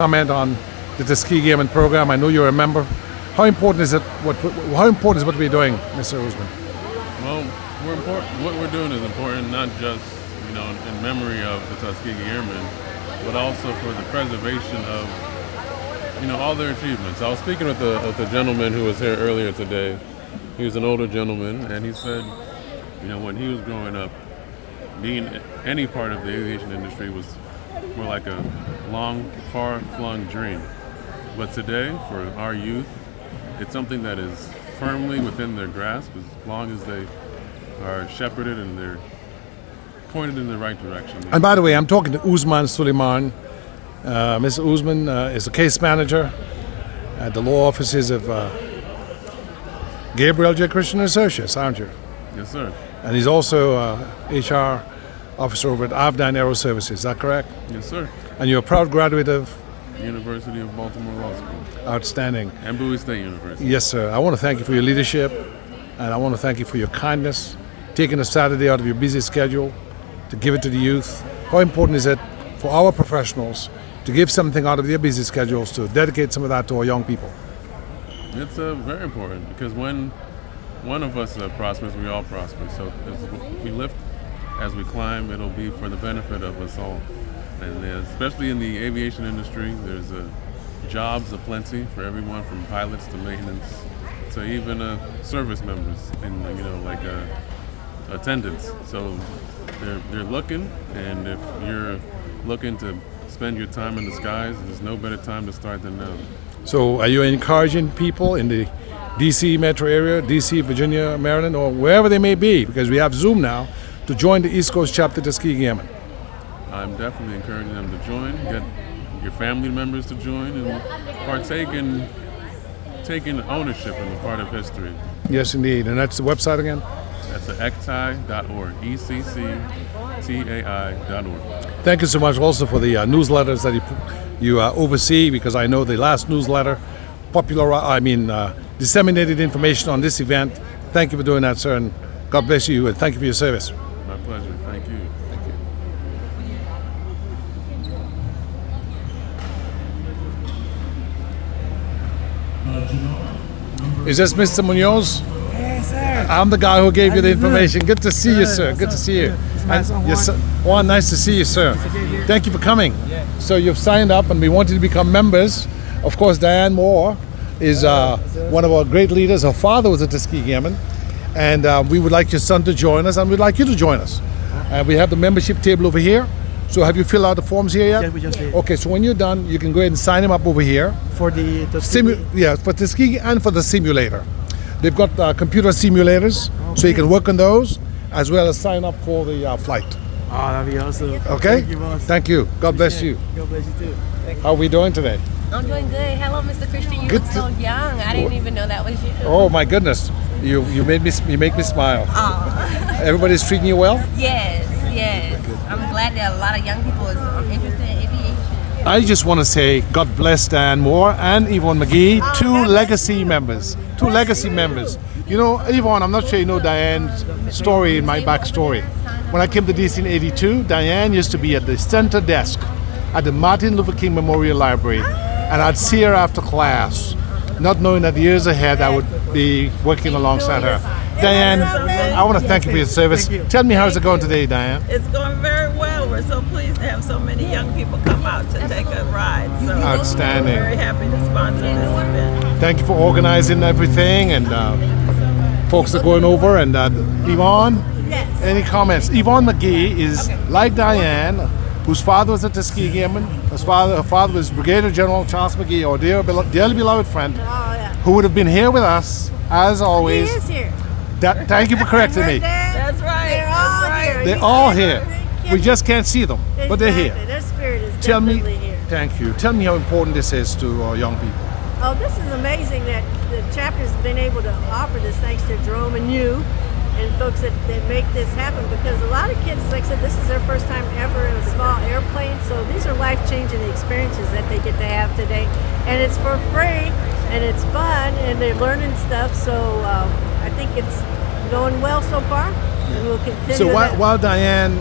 Comment on the Tuskegee Airmen program. I know you're a member. How important is it? How important is what we're doing, Mr. Usman? Well, what we're doing is important, not just in memory of the Tuskegee Airmen, but also for the preservation of all their achievements. I was speaking with the gentleman who was here earlier today. He was an older gentleman, and he said, when he was growing up, being any part of the aviation industry was more like a long, far-flung dream. But today, for our youth, it's something that is firmly within their grasp as long as they are shepherded and they're pointed in the right direction. And by the way, I'm talking to Usman Suleman. Mr. Usman is a case manager at the law offices of Gabriel J. Christian Associates, aren't you? Yes, sir. And he's also HR officer over at Avdine Aero Services, is that correct? Yes, sir. And you're a proud graduate of? University of Baltimore Law School. Outstanding. And Bowie State University. Yes, sir. I want to thank you for your leadership, and I want to thank you for your kindness, taking a Saturday out of your busy schedule to give it to the youth. How important is it for our professionals to give something out of their busy schedules to dedicate some of that to our young people? It's very important because when one of us prospers, we all prosper. So as we lift, as we climb, it'll be for the benefit of us all. And especially in the aviation industry, there's jobs aplenty for everyone from pilots to maintenance to even service members and attendants. So they're looking, and if you're looking to spend your time in the skies, there's no better time to start than now. So are you encouraging people in the D.C. metro area, D.C., Virginia, Maryland, or wherever they may be, because we have Zoom now, to join the East Coast chapter Tuskegee Airmen? I'm definitely encouraging them to join, get your family members to join, and partake in taking ownership in the part of history. Yes, indeed. And that's the website again? That's ectai.org, ECCTAI.org. Thank you so much also for the newsletters that you oversee, because I know the last newsletter disseminated information on this event. Thank you for doing that, sir, and God bless you, and thank you for your service. My pleasure. Thank you. Thank you. Is this Mr. Munoz? Yes, sir. I'm the guy who gave you the information. Good to see you, sir. Good to see you. Yes, Juan, nice to see you, sir. Thank you for coming. So you've signed up, and we want you to become members. Of course, Diane Moore is one of our great leaders. Her father was a Tuskegee Airman, and we would like your son to join us, and we'd like you to join us. We have the membership table over here. So have you filled out the forms here yet? Yes, we just did. Okay, so when you're done, you can go ahead and sign them up over here. For the Tuskegee? For Tuskegee and for the simulator. They've got computer simulators, so you can work on those, as well as sign up for the flight. Oh, that'd be awesome. Okay? Thank you, boss. Thank you. God bless you. God bless you too. Thank How are we doing today? I'm doing good. Hello, Mr. Christian. You Good look so young. I didn't even know that was you. Oh my goodness, you make me smile. Aw. Everybody's treating you well? Yes. I'm glad that a lot of young people are interested in aviation. I just want to say God bless Dan Moore and Yvonne McGee, two legacy members. You know, Yvonne, I'm not sure you know Diane's story in my backstory. When I came to DC in '82, Diane used to be at the center desk at the Martin Luther King Memorial Library, and I'd see her after class, not knowing that years ahead I would be working alongside her. Diane, I want to thank you for your service. Tell me, how's it going today, Diane? It's going very well. We're so pleased to have so many young people come out to take a ride. So Outstanding. We're very happy to sponsor this event. Thank you for organizing everything, and folks are going over. And Yvonne, any comments? Yvonne McGee is like Diane, whose father was a Tuskegee Airman. Her father was Brigadier General Charles McGee, our dearly beloved friend, who would have been here with us, as always. He is here. Thank you for correcting me. That's right. They're all here. We just can't see them, but they're here. Their spirit is Tell me, definitely here. thank you. Tell me how important this is to our young people. Oh, this is amazing that the chapter's been able to offer this thanks to Jerome and you and folks that make this happen, because a lot of kids, like I said, this is their first time ever in a small airplane, so these are life-changing experiences that they get to have today. And it's for free, and it's fun, and they're learning stuff, so I think it's going well so far, and we'll continue. So that. while Diane,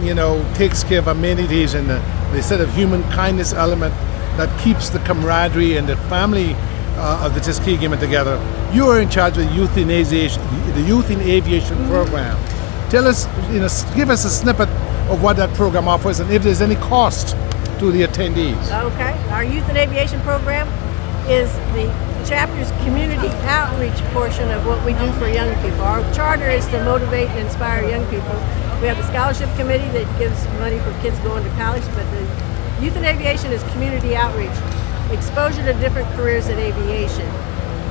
takes care of amenities and the sort of human kindness element, that keeps the camaraderie and the family of the Tuskegee Airmen together. You are in charge of the Youth in Aviation program. Tell us, give us a snippet of what that program offers and if there's any cost to the attendees. Okay. Our Youth in Aviation program is the chapter's community outreach portion of what we do for young people. Our charter is to motivate and inspire young people. We have a scholarship committee that gives money for kids going to college, but the Youth in Aviation is community outreach, exposure to different careers in aviation.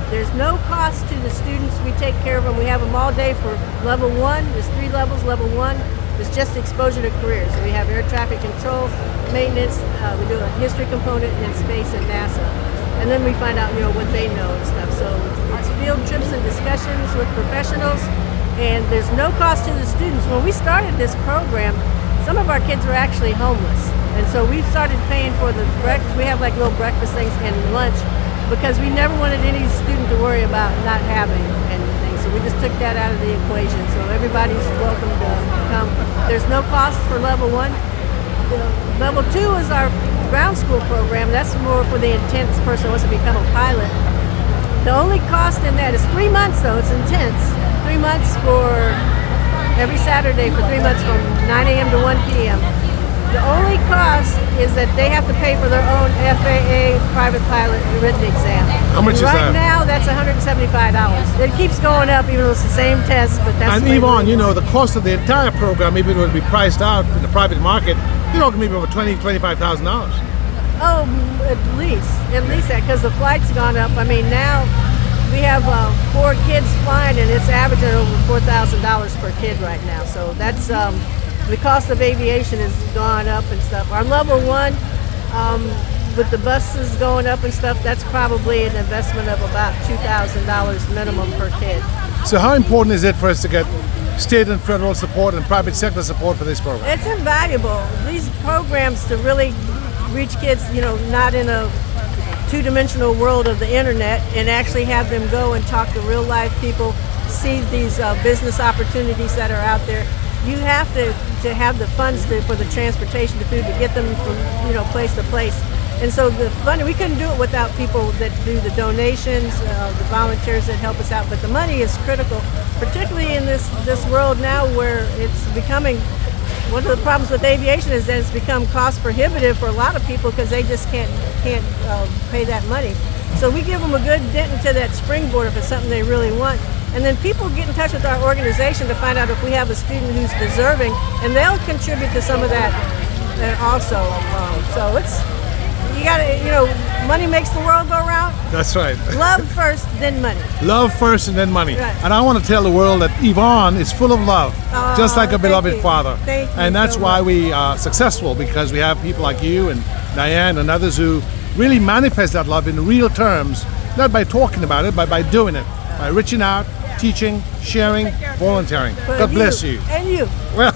There's no cost to the students. We take care of them. We have them all day for level 1. There's 3 levels. Level 1 is just exposure to careers. So we have air traffic control, maintenance. We do a history component in space and NASA. And then we find out, what they know and stuff. So it's field trips and discussions with professionals. And there's no cost to the students. When we started this program, some of our kids were actually homeless. And so we started paying for the breakfast. We have like little breakfast things and lunch because we never wanted any student to worry about not having anything. So we just took that out of the equation. So everybody's welcome to come. There's no cost for level 1. Level 2 is our ground school program. That's more for the intense person who wants to become a pilot. The only cost in that is 3 months though. It's intense. 3 months for every Saturday for 3 months from 9 a.m. to 1 p.m. The only cost is that they have to pay for their own FAA private pilot written exam. How much is that? Right now, that's $175. It keeps going up, even though it's the same test, but that's. And Yvonne, the cost of the entire program, even though it would be priced out in the private market, maybe over $25,000. Oh, at least that, because the flight's gone up. I mean, now we have 4 kids flying, and it's averaging over $4,000 per kid right now. So that's. The cost of aviation has gone up and stuff. Our level 1, with the buses going up and stuff, that's probably an investment of about $2,000 minimum per kid. So how important is it for us to get state and federal support and private sector support for this program? It's invaluable. These programs to really reach kids, not in a two-dimensional world of the internet, and actually have them go and talk to real life people, see these business opportunities that are out there. You have to have the funds for the transportation, the food, to get them from place to place. And so the funding, we couldn't do it without people that do the donations, the volunteers that help us out. But the money is critical, particularly in this world now where it's becoming. One of the problems with aviation is that it's become cost prohibitive for a lot of people because they just can't pay that money. So we give them a good dent into that springboard if it's something they really want. And then people get in touch with our organization to find out if we have a student who's deserving, and they'll contribute to some of that also. So you gotta, money makes the world go round. That's right. Love first, then money. Love first and then money. Right. And I want to tell the world that Yvonne is full of love, just like a beloved you. father. Thank you and that's so why much. we are successful, because we have people like you and Diane and others who really manifest that love in real terms, not by talking about it, but by doing it, by reaching out, teaching, sharing, volunteering. But God bless you. And you. Well,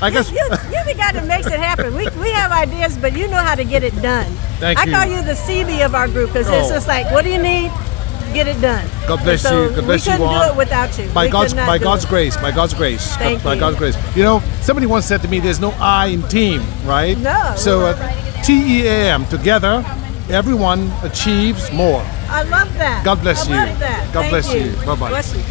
I guess. You're the guy that makes it happen. We have ideas, but you know how to get it done. Thank you. I call you the CB of our group because it's Oh. just like, what do you need? Get it done. God bless So you. God bless we you, couldn't Juan. do it without you. By We God's could not by do God's it. grace, by God's grace, Thank by you. God's grace. Somebody once said to me, "There's no I in team, right?" No. So TEAM, together, everyone achieves more. I love that. God bless I you. love that. God Thank bless you. you. Bye-bye. Bless you.